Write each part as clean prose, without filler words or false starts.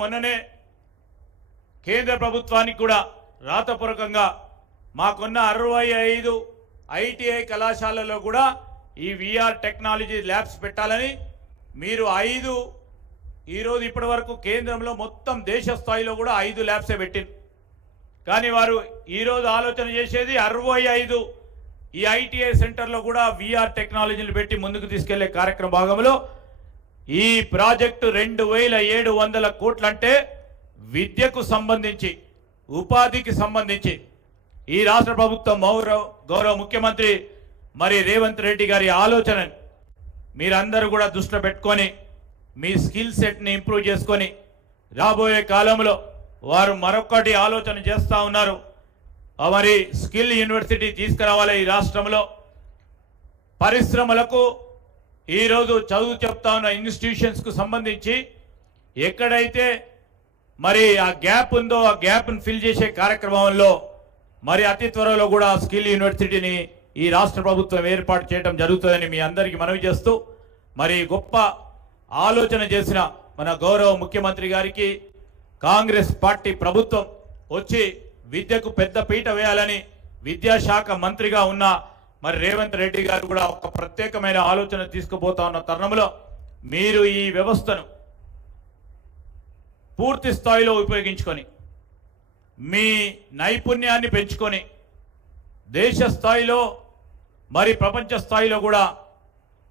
మొన్ననే కేంద్ర ప్రభుత్వానికి కూడా రాతపూర్వకంగా మాకున్న 65 ఐటీఐ కళాశాలలో కూడా ఈ విఆర్ టెక్నాలజీ ల్యాబ్స్ పెట్టాలని మీరు 5 ఈరోజు ఇప్పటి వరకు కేంద్రంలో మొత్తం దేశ స్థాయిలో కూడా 5 ల్యాబ్సే పెట్టింది. కానీ వారు ఈరోజు ఆలోచన చేసేది 65 ఈ ఐటీఐ సెంటర్లో కూడా విఆర్ టెక్నాలజీలు పెట్టి ముందుకు తీసుకెళ్లే కార్యక్రమ భాగంలో ఈ ప్రాజెక్టు 2700 కోట్లంటే విద్యకు సంబంధించి ఉపాధికి సంబంధించి ఈ రాష్ట్ర ప్రభుత్వం గౌరవ ముఖ్యమంత్రి మరి రేవంత్ రెడ్డి గారి ఆలోచన మీరందరూ కూడా దృష్టిలో పెట్టుకొని మీ స్కిల్ సెట్ని ఇంప్రూవ్ చేసుకొని రాబోయే కాలంలో వారు మరొకటి ఆలోచన చేస్తూ ఉన్నారు. మరి స్కిల్ యూనివర్సిటీ తీసుకురావాలి ఈ రాష్ట్రంలో. పరిశ్రమలకు ఈరోజు చదువు చెప్తా ఉన్న ఇన్స్టిట్యూషన్స్కు సంబంధించి ఎక్కడైతే మరి ఆ గ్యాప్ ఉందో ఆ గ్యాప్ను ఫిల్ చేసే కార్యక్రమంలో మరి అతి త్వరలో కూడా స్కిల్ యూనివర్సిటీని ఈ రాష్ట్ర ప్రభుత్వం ఏర్పాటు చేయడం జరుగుతుందని మీ అందరికీ మనవి చేస్తూ మరి గొప్ప ఆలోచన చేసిన మన గౌరవ ముఖ్యమంత్రి గారికి కాంగ్రెస్ పార్టీ ప్రభుత్వం వచ్చి విద్యకు పెద్ద పీట వేయాలని విద్యాశాఖ మంత్రిగా ఉన్న మరి రేవంత్ రెడ్డి గారు కూడా ఒక ప్రత్యేకమైన ఆలోచన తీసుకుపోతా ఉన్న తరుణంలో మీరు ఈ వ్యవస్థను పూర్తి స్థాయిలో ఉపయోగించుకొని మీ నైపుణ్యాన్ని పెంచుకొని దేశ స్థాయిలో మరి ప్రపంచ స్థాయిలో కూడా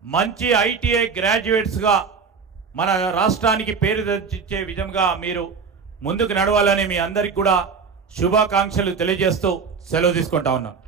మంచి ఐటీఐ గ్రాడ్యుయేట్స్గా మన రాష్ట్రానికి పేరు తెచ్చే విధంగా మీరు ముందుకు నడవాలని మీ అందరికీ కూడా శుభాకాంక్షలు తెలియజేస్తూ సెలవు తీసుకుంటా ఉన్నాను.